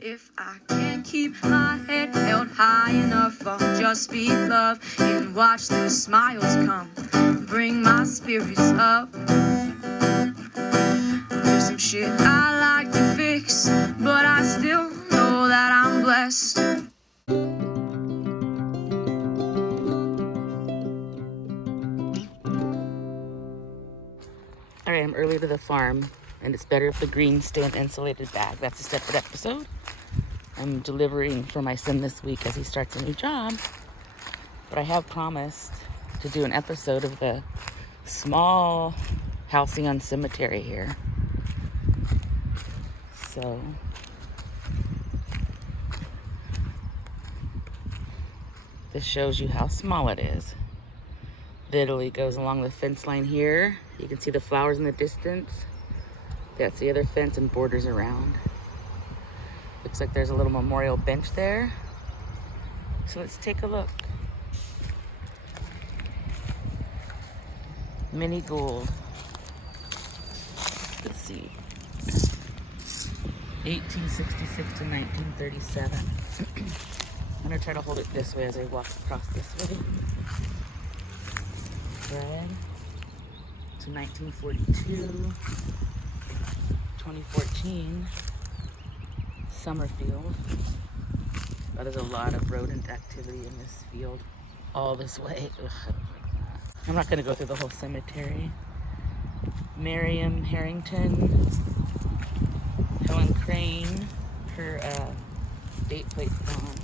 If I can't keep my head held high enough, I'll just speak love and watch the smiles come, bring my spirits up. There's some shit I like to fix, but I still know that I'm blessed. Alright, I'm early to the farm, and it's better if the greens stay in an insulated bag. That's a separate episode. I'm delivering for my son this week as he starts a new job. But I have promised to do an episode of the small Halcyon Cemetery here. So this shows you how small it is. Literally goes along the fence line here. You can see the flowers in the distance. That's the other fence and borders around. Looks like there's a little memorial bench there. So let's take a look. Mini Gould. Let's see. 1866 to 1937. I'm gonna try to hold it this way as I walk across this way. Red to 1942, 2014, Summerfield. Oh, there's a lot of rodent activity in this field all this way. Ugh. I'm not gonna go through the whole cemetery. Miriam Harrington, Helen Crane, her date plate's gone.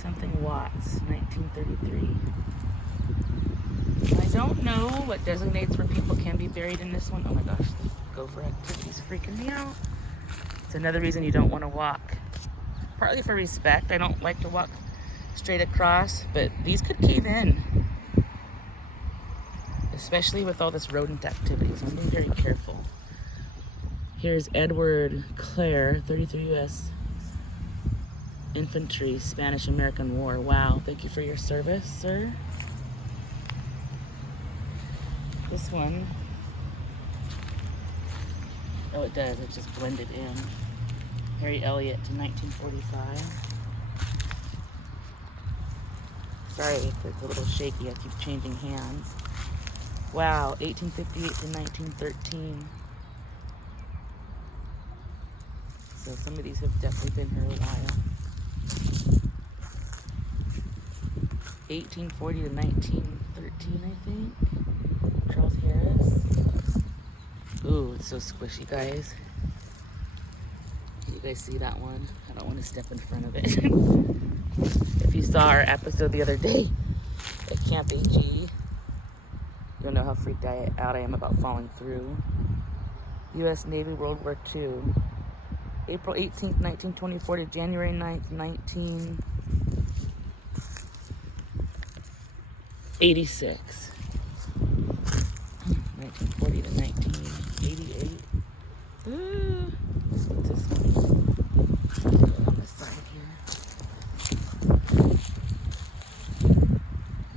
Something Watts, 1933. I don't know what designates where people can be buried in this one. Oh my gosh, the gopher activity's freaking me out. It's another reason you don't want to walk. Partly for respect. I don't like to walk straight across, but these could cave in. Especially with all this rodent activity, so I'm being very careful. Here's Edward Clare, 33 U.S. Infantry, Spanish-American War. Wow, thank you for your service, sir. This one, oh it does, it just blended in. Harry Elliott to 1945. Sorry if it's a little shaky, I keep changing hands. Wow, 1858 to 1913. So some of these have definitely been here a while. 1840 to 1913, I think. Charles Harris. Ooh, it's so squishy, guys. Can you guys see that one? I don't want to step in front of it. If you saw our episode the other day at Camp AG, you'll know how freaked out I am about falling through. U.S. Navy, World War II. April 18th, 1924 to January 9th, 1986. 1940 to 1988. Ooh. What's this one? On the side here.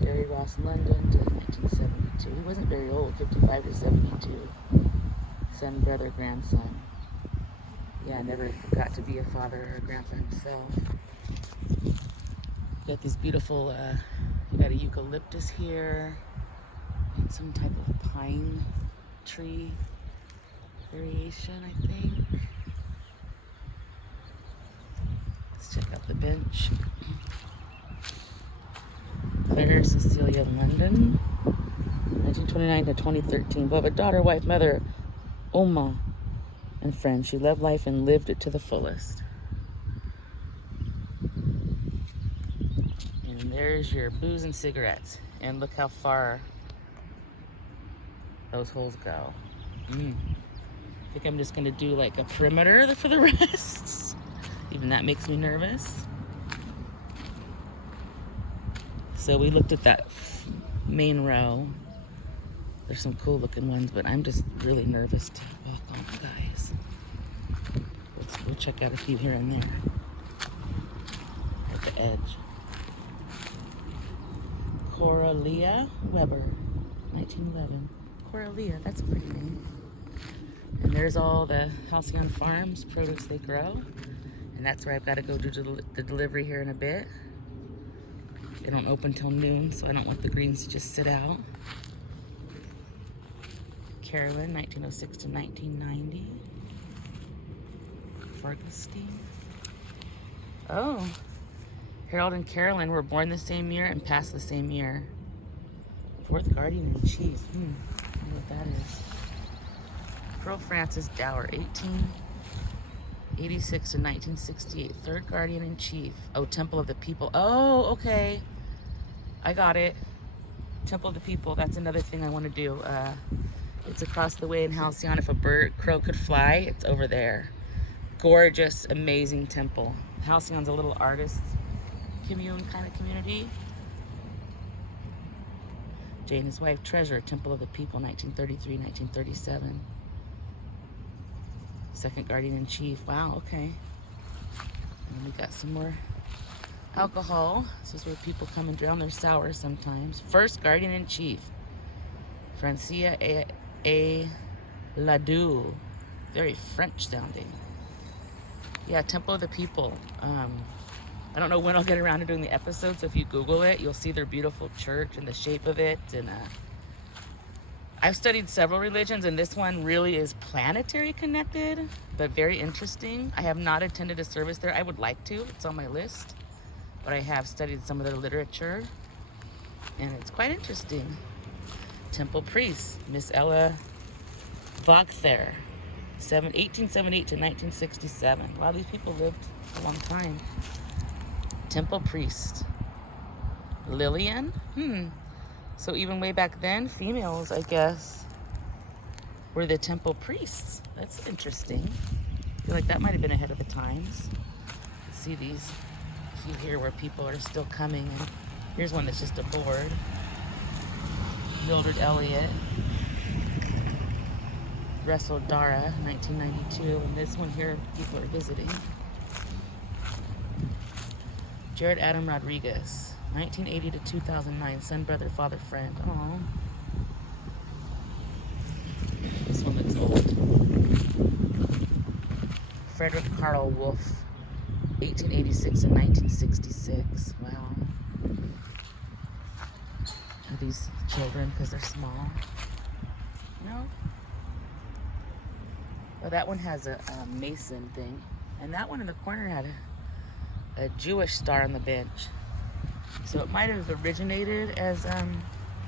Harry Ross London to 1972. He wasn't very old, 55 to 72. Son, brother, grandson. Yeah, never got to be a father or a grandpa himself. You got these beautiful, you got a eucalyptus here, and some type of pine tree variation, I think. Let's check out the bench. Claire Cecilia London, 1929 to 2013. Beloved daughter, wife, mother, Oma, and friends. She loved life and lived it to the fullest. And there's your booze and cigarettes. And look how far those holes go. I think I'm just gonna do like a perimeter for the rest. Even that makes me nervous. So we looked at that main row. There's some cool looking ones, but I'm just really nervous to walk on, guys. Let's go check out a few here and there. At the edge. Coralia Weber, 1911. Coralia, that's a pretty name. And And there's all the Halcyon Farms produce they grow. And that's where I've got to go do the delivery here in a bit. They don't open till noon, so I don't want the greens to just sit out. Carolyn, 1906 to 1990. Ferguson. Oh, Harold and Carolyn were born the same year and passed the same year. Fourth guardian in chief. I don't know what that is. Pearl Francis Dower, 1886 to 1968. Third guardian in chief. Oh, Temple of the People. Oh, okay. I got it. Temple of the People. That's another thing I want to do. It's across the way in Halcyon. If a crow could fly, it's over there. Gorgeous, amazing temple. Halcyon's a little artist commune kind of community. Jay and his wife, Treasure, Temple of the People, 1933, 1937. Second guardian in chief. Wow, okay. And we got some more alcohol. This is where people come and drown their sour sometimes. First guardian in chief, Francia A. Ladoux. Very French sounding. Yeah, Temple of the People. I don't know when I'll get around to doing the episode, so if you Google it, you'll see their beautiful church and the shape of it. And I've studied several religions, and this one really is planetary connected, but very interesting. I have not attended a service there. I would like to. It's on my list. But I have studied some of their literature, and it's quite interesting. Temple priest, Miss Ella Bachther, 1878 to 1967. Wow, these people lived a long time. Temple priest, Lillian. So even way back then, females, I guess, were the temple priests. That's interesting. I feel like that might have been ahead of the times. See these, a few here where people are still coming. And here's one that's just a board. Mildred Elliott. Russell Dara, 1992. And this one here, people are visiting. Jared Adam Rodriguez, 1980 to 2009. Son, brother, father, friend. Aww. This one looks old. Frederick Carl Wolf, 1886 to 1966. Wow. Are these children because they're small? No? Well, that one has a Mason thing. And that one in the corner had a Jewish star on the bench. So it might have originated as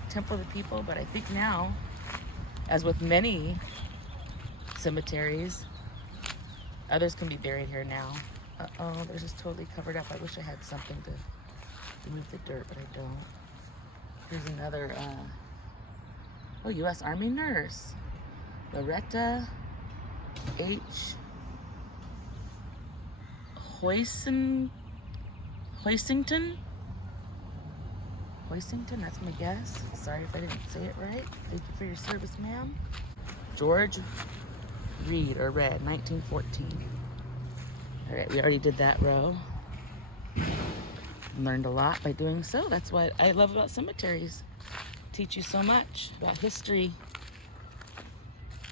Temple of the People, but I think now, as with many cemeteries, others can be buried here now. Uh-oh, they're just totally covered up. I wish I had something to remove the dirt, but I don't. Here's another, U.S. Army nurse. Loretta H. Hoisington, that's my guess. Sorry if I didn't say it right. Thank you for your service, ma'am. George Reed, or Red, 1914. All right, we already did that row. Learned a lot by doing so. That's what I love about cemeteries. Teach you so much about history.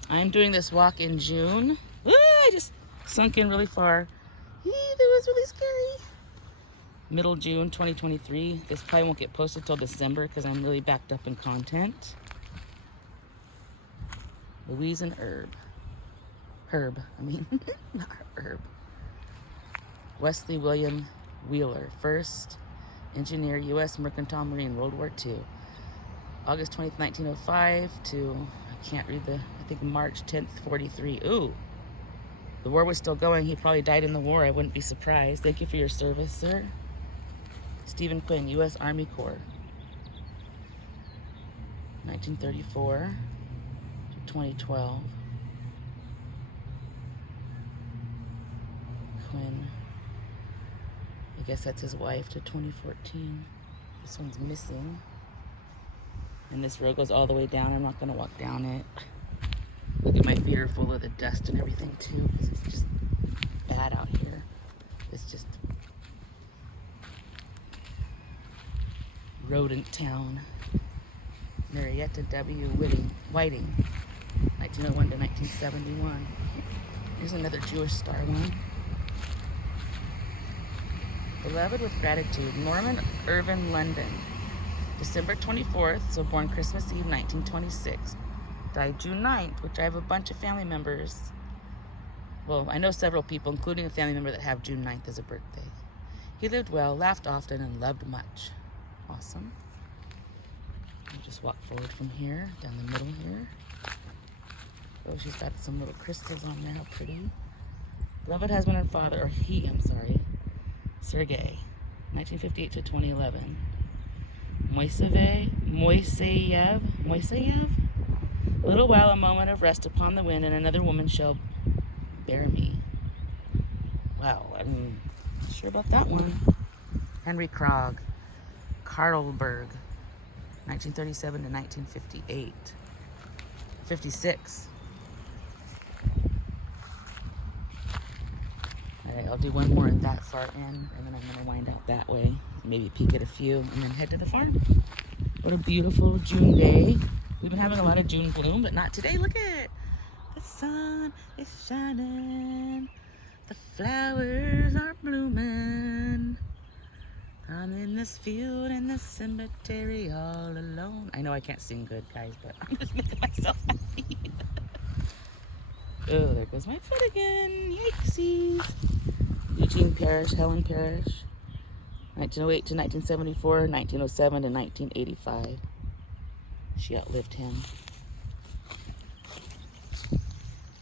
I'm doing this walk in June. Ooh, I just sunk in really far. That was really scary. Middle June 2023. This probably won't get posted till December because I'm really backed up in content. Louise and Herb, not Herb. Wesley William Wheeler, first engineer, U.S. Mercantile Marine, World War II. August 20th, 1905 to, I can't read I think March 10th, 43. Ooh. The war was still going. He probably died in the war. I wouldn't be surprised. Thank you for your service, sir. Stephen Quinn, U.S. Army Corps. 1934 to 2012. Quinn. I guess that's his wife to 2014. This one's missing. And this road goes all the way down. I'm not going to walk down it. Look at my feet are full of the dust and everything too, because it's just bad out here. It's just rodent town. Marietta W. Whiting, 1901 to 1971. Here's another Jewish star one. Beloved with Gratitude, Norman Irvin London. December 24th, so born Christmas Eve, 1926. Died June 9th, which I have a bunch of family members. Well, I know several people, including a family member, that have June 9th as a birthday. He lived well, laughed often, and loved much. Awesome. I'll just walk forward from here, down the middle here. Oh, she's got some little crystals on there. How pretty. Beloved husband and father, Sergei, 1958 to 2011. Moiseyev. A little while, a moment of rest upon the wind, and another woman shall bear me. Wow, I'm not sure about that one. Henry Krog, Karlberg, 1937 to 1958. 56. Alright, I'll do one more at that far end, and then I'm going to wind out that way. Maybe peek at a few, and then head to the farm. What a beautiful June day. We've been having a lot of June bloom, but not today. Look at it. The sun is shining. The flowers are blooming. I'm in this field in the cemetery all alone. I know I can't sing good, guys, but I'm just making myself happy. Oh, there goes my foot again. Yikesies. Eugene Parrish, Helen Parrish, 1908 to 1974, 1907 to 1985. She outlived him.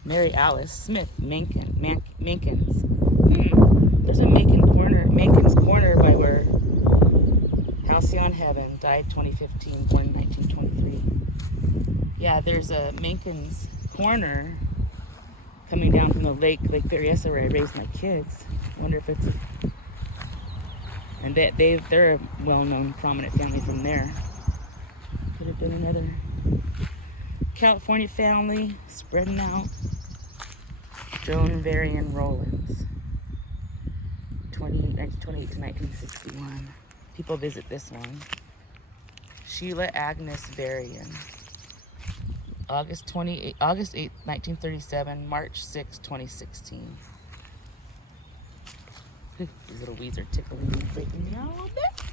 Mary Alice Smith, Mankins. There's a Mankins Corner by where Halcyon Heaven died 2015, born 1923. Yeah, there's a Mankins Corner coming down from the Lake Berryessa, where I raised my kids. I wonder if it's and they're a well-known, prominent family from there. Could have been another California family spreading out. Joan Varian Rollins, 1928 to 1961. People visit this one. Sheila Agnes Varian, August 8, 1937, March 6, 2016. These little weeds are tickling me, freaking me out a little bit.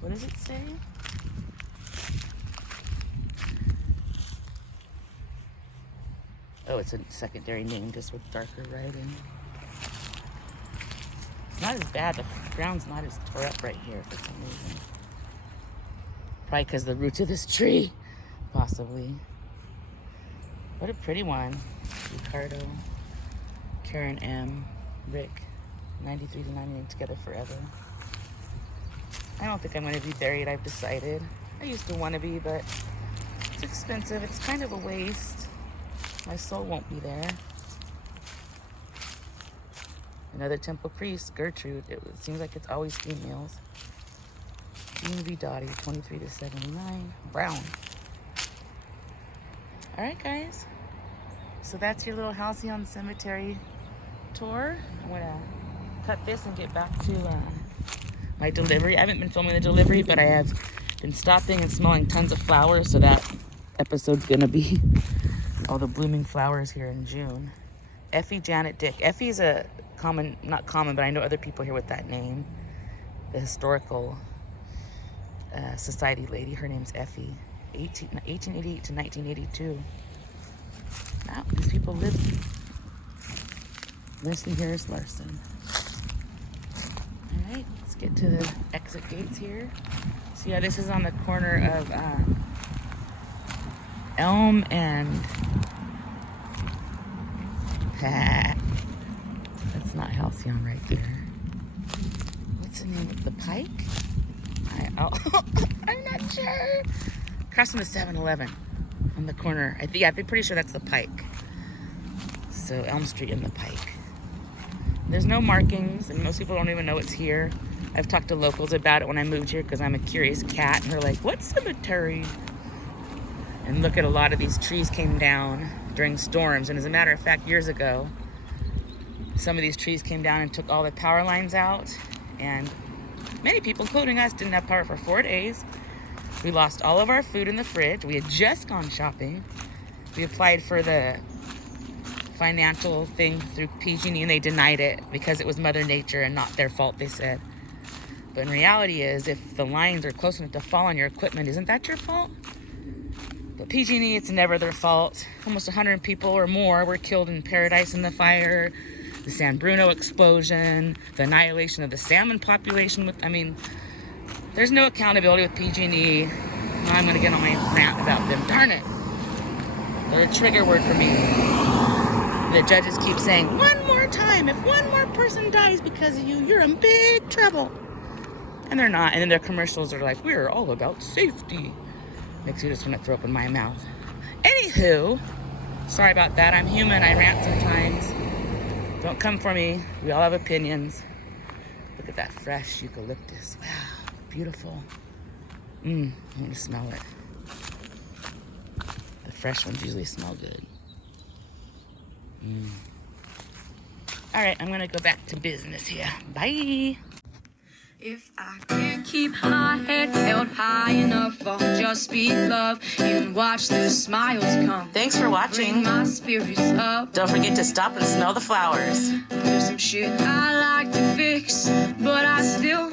What does it say? Oh, it's a secondary name just with darker writing. It's not as bad. The ground's not as tore up right here for some reason. Probably because the roots of this tree. Possibly. What a pretty one. Ricardo, Karen M, Rick, 93 to 99, together forever. I don't think I'm going to be buried, I've decided. I used to want to be, but it's expensive. It's kind of a waste. My soul won't be there. Another temple priest, Gertrude. It seems like it's always females. Jean V. Dottie, 23 to 79. Brown. All right, guys. So that's your little Halcyon Cemetery tour. I'm gonna cut this and get back to my delivery. I haven't been filming the delivery, but I have been stopping and smelling tons of flowers, so that episode's gonna be all the blooming flowers here in June. Effie Janet Dick. Effie's a common, not common, but I know other people here with that name. The historical society lady. Her name's Effie. 1888 to 1982. Wow, these people lived. Leslie Harris Larson. All right, let's get to the exit gates here. So yeah, this is on the corner of Elm and that's not Halcyon right there. What's the name of the Pike? I'm not sure. Across from the 7-Eleven on the corner. I'm pretty sure that's the Pike. So Elm Street and the Pike. There's no markings, and most people don't even know it's here. I've talked to locals about it when I moved here because I'm a curious cat, and they're like, "What cemetery?" And look at, a lot of these trees came down during storms, and as a matter of fact, years ago, some of these trees came down and took all the power lines out, and many people, including us, didn't have power for 4 days. We lost all of our food in the fridge. We had just gone shopping, We applied for the financial thing through PG&E and they denied it because it was Mother Nature and not their fault, they said. But in reality is, if the lines are close enough to fall on your equipment, isn't that your fault? But PG&E, it's never their fault. Almost 100 people or more were killed in Paradise in the fire, the San Bruno explosion, the annihilation of the salmon population. There's no accountability with PG&E. Now I'm going to get on my rant about them. Darn it. They're a trigger word for me. The judges keep saying, one more time, if one more person dies because of you, you're in big trouble. And they're not. And then their commercials are like, we're all about safety. Makes you just want to throw up in my mouth. Anywho, sorry about that. I'm human. I rant sometimes. Don't come for me. We all have opinions. Look at that fresh eucalyptus. Wow, beautiful. I want to smell it. The fresh ones usually smell good. All right, I'm going to go back to business here. Bye. If I can't keep my head held high enough, I'll just be love and watch the smiles come. Thanks for watching. Bring my spirits up. Don't forget to stop and smell the flowers. There's some shit I like to fix, but I still